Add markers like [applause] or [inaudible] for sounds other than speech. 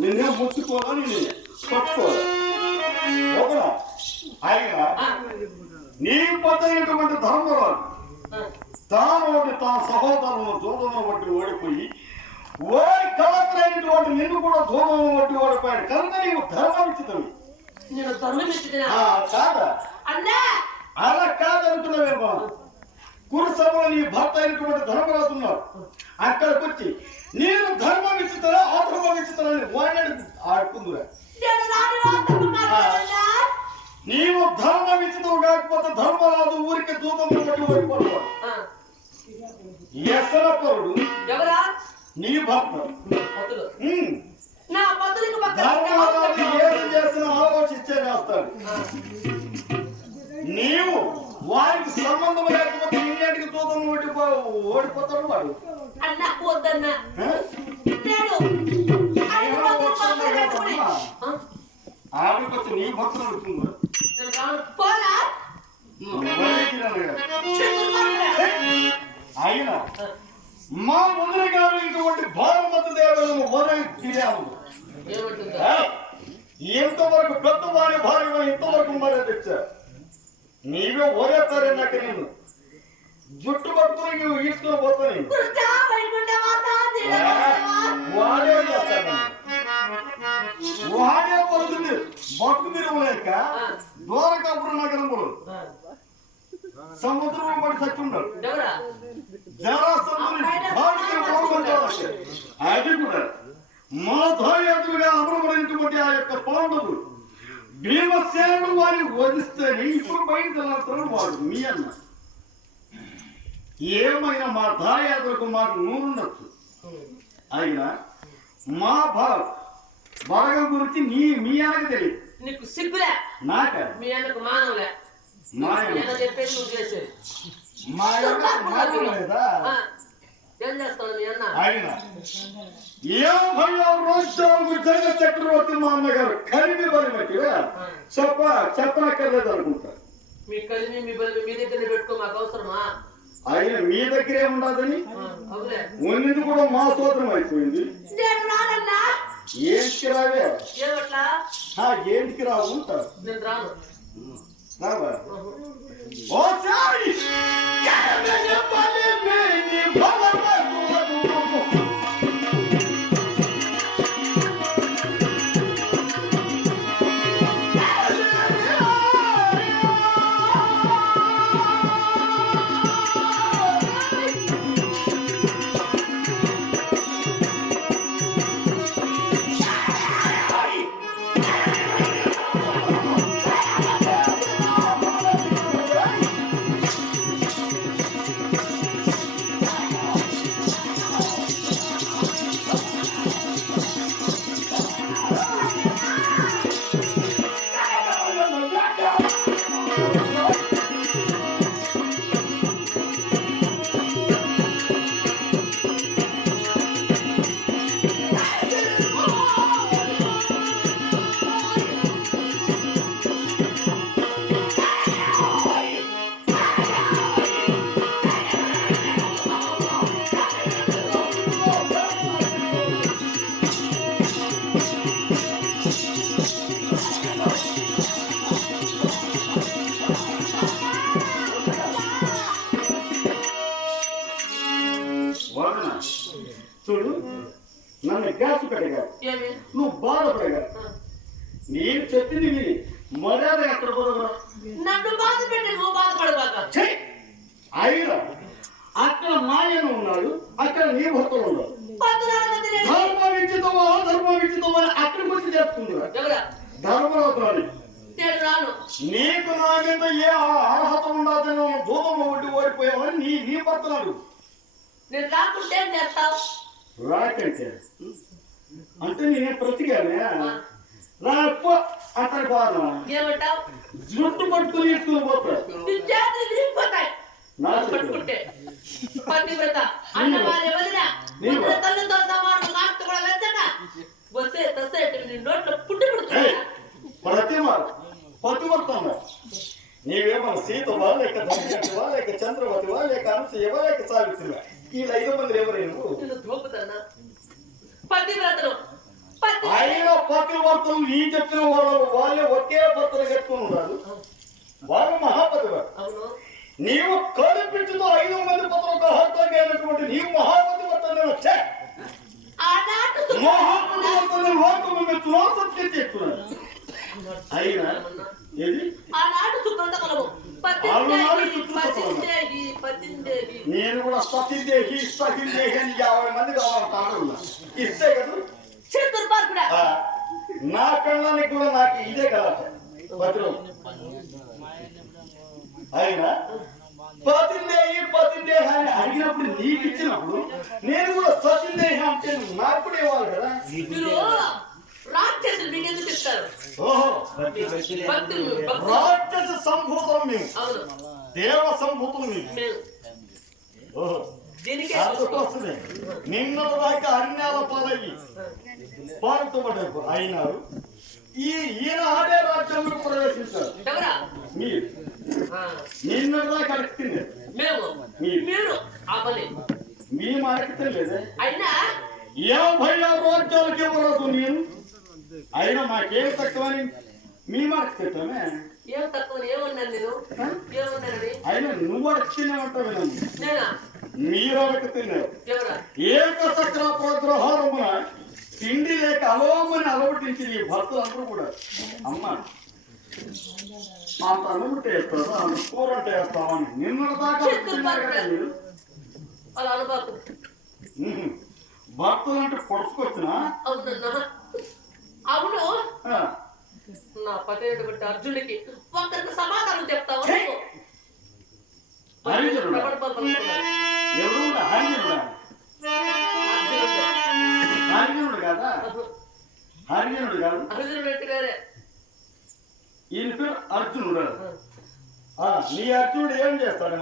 నిన్నే ముచ్చుకోవాలని నేను పట్టుకోవాలి ఓకేనా ఆయన నీ పొద్దునటువంటి ధర్మరాజు తాను ఒకటి తన సహోదరులను దూరంలో బట్టి ఓడిపోయి ఓడి కలెక్టరైనటువంటి నిన్ను కూడా దూరంలో బట్టి ఓడిపోయాడు కనుక నీవు ధర్మమిచ్చినా ఆ, కాదా? అలా కాదనుకున్నావేమో. కురుసభలో నీ భర్త అయినటువంటి ధర్మరాజు ఉన్నాడు. అక్కడికి వచ్చి నేను ధర్మం ఇచ్చుతారా అధర్మం ఇచ్చుతారా అని వాడిని ఆడుకుందురా నీవు ధర్మం ఇచ్చుతావు కాకపోతే ధర్మరాజు ఊరికి దూతం బట్టి ఓడిపోతాడు. ఎసరపరుడు ఎవరా? నీ భర్త. ధర్మరాజు ఏది చేసినా ఆలోచిస్తే చేస్తాడు. నీవు వారికి సంబంధం లేకపోతే ఇన్నింటికి దూతం ఓడిపో ఓడిపోతాడు వాడు. అన్న? ఆవిడకి వచ్చి నీ భక్తులు అడుగుతుంది పోరా. ఆయన మా ముద్ర గారు ఇటువంటి భారమత దేవతలను వదలి తీరాము ఇంతవరకు పెద్ద వారి భార్య ఇంతవరకు మరే తెచ్చా నీవే ఒరేస్తారే నాకు నేను. జుట్టు పట్టుకుని నువ్వు ఈడ్చుకొని పోతాను. వాడే చేస్తాను వాడే పడుతుంది బతుకు తిరగలేక దూరకాపురం నగరంలో. సముద్రం పడి భార్య పాల్గొంటాడు అది కూడా మా ధైర్యతులుగా అమరమైనటువంటి ఆ యొక్క పాండవులు భీమసేనుడు వారిని వధిస్తేనే ఇప్పుడు వెళ్తాడు వాడు. మీ అన్న. ఏమైనా మా ధాయాతులకు మాకు నూరుండొచ్చు. అయినా మా భా భాగం గురించి నీ మీ అన్నకు తెలియదు. నీకు సిగ్గులే నాక? మీ అన్నకు మానవులే. మీ యొక్క లేదా చక్రవర్తి మా అన్నగారు కలిమి బలి బట్టి చెప్ప చెప్పనక్కర్లేదు అనుకుంటా. మీ కలిమి మీ బలి మీ దగ్గర పెట్టుకో మాకు అవసరమా? ఆయన మీ దగ్గరే ఉండదని ఉన్నది కూడా మా సోదరం అయిపోయింది. ఏంటికి రావే ఏంటికి రావు ఉంటారు రావా? ఓసారి ఏమి? నువ్వు బాధపడగా ఆ. నేను చెప్పింది విని మర్యాద ఎక్కడ పోదరా నన్ను బాధ పెట్టి నువ్వు బాధపడబాక ఛీ! అయినా అక్కడ మాయన ఉన్నాడు అక్కడ నీ భర్తలు ఉన్నాడు ధర్మం ఇచ్చుతావో అధర్మం ఇచ్చుతావో అని అక్కడికి వచ్చి నీకు నా మీద ఏ అర్హత ఉండదని దూరం ఒకటి ఓడిపోయావని నీ నీ భర్తనాడు నేను రాకుంటే చేస్తావు? రాకంటే. అంటే నేనే ప్రతిగానే రాపో అతని బాధ ఏమంటావు జుట్టు పట్టుకుని ఇట్టుకుని పోతా నీ చేతులు విరిగిపోతాయి నా నన్ను చేతులు. పట్టుకుంటే పతివ్రత అన్న వారి వదిన నీవు. పుట్టిన తల్లితో సమానం నాకు కూడా వెచ్చక వస్తే తస్తే నీ నోట్లో పుట్టి ఏయ్, పుడుతున్నా ప్రతిమ పతివర్తన నీవేమన్నా సీతవా లేక దమయంతివా లేక చంద్రవతివా లేక అనసూయవా లేక సావిత్రివా ఈ ఐదు మంది ఎవరు నువ్వు దూకుతానా భార్య భర్తలు నీ చెప్పిన వాళ్ళు వాళ్ళే ఒకే భర్తలు కట్టుకుని ఉన్నారు. వాళ్ళు మహాపతివ అవును. నీవు కనిపించుతో ఐదు మంది పత్రులకు హత్య అయినటువంటి నీవు మహాపతి భర్తలు వచ్చే. ఆనాటి మహాపతి భర్తలు లోకము మెచ్చులో సత్యం చెప్తున్నాను [laughs] అయినా ఏది? ఆనాడు శుభ్రత కలవు ఆనాడు పతిందేహి శుభ్రత కలవు. పతిందేహి పతిందేహి నేను కూడా సతీదేహి సతీదేహి అని యాభై మంది కావాలి తాడున్నా ఇస్తే కదా? ఆ, నా పెళ్ళానికి కూడా నాకు ఇదే కదా. భద్రం. అయినా పతిందేహి పతిందేహ అని అడిగినప్పుడు నీకు ఇచ్చినప్పుడు నేను కూడా సతీదేహి అంటే నాకు కూడా ఇవ్వాలి కదా. రాక్షసులు మీకు ఎందుకు ఇస్తారు? ఓహో. రాక్షస సంభూతం మేము. దేవ సంభూతం మేము మేము ఓహో దీనికే అందుకోసమే నిన్న దాకా అన్యాల పాలయ్యి పాడుతున్నట్టు అయినారు. ఈ ఈయన ఆడే రాజ్యంలో ప్రవేశించారు. మీరు. నిన్న దాకా అడుగుతుంది మీరు. మేము అడుగుతలేదే అయినా? యాభై ఆరు రాజ్యాలకి ఇవ్వరాదు నేను. అయినా మాకేం తక్కువని మేము అడుగుతామే ఏం తక్కువ ఏమన్నాను నేను ఏమన్నానని అయినా నువ్వు అడుగుతున్నావంటావు వినండి నేనా? మీరు అడుగుతున్నారు ఎవరా? ఏకచక్ర ప్రగ్రహారమున తిండి లేక అలోమని అలవటించి నీ భర్తలు అందరూ కూడా అమ్మ అంత అనుమతి వేస్తారు అంత కూర అంటే వేస్తామని నిన్న దాకా. భర్తలు అంటే పొడుచుకొచ్చినా అవును. నా పతినటువంటి అర్జునుడికి ఒక్కరికి సమాధానం చెప్తావా? అర్జునుడు. కదా? కాదు? అర్జునుడు అంటే వేరే. ఈయన పేరు అర్జునుడు. ఆ, నీ అర్జునుడు ఏం చేస్తాడు?